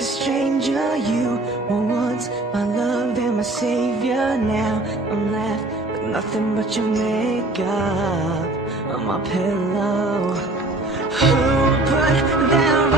like a stranger. You were once my love and my savior. Now I'm left with nothing but your makeup on my pillow. Who put that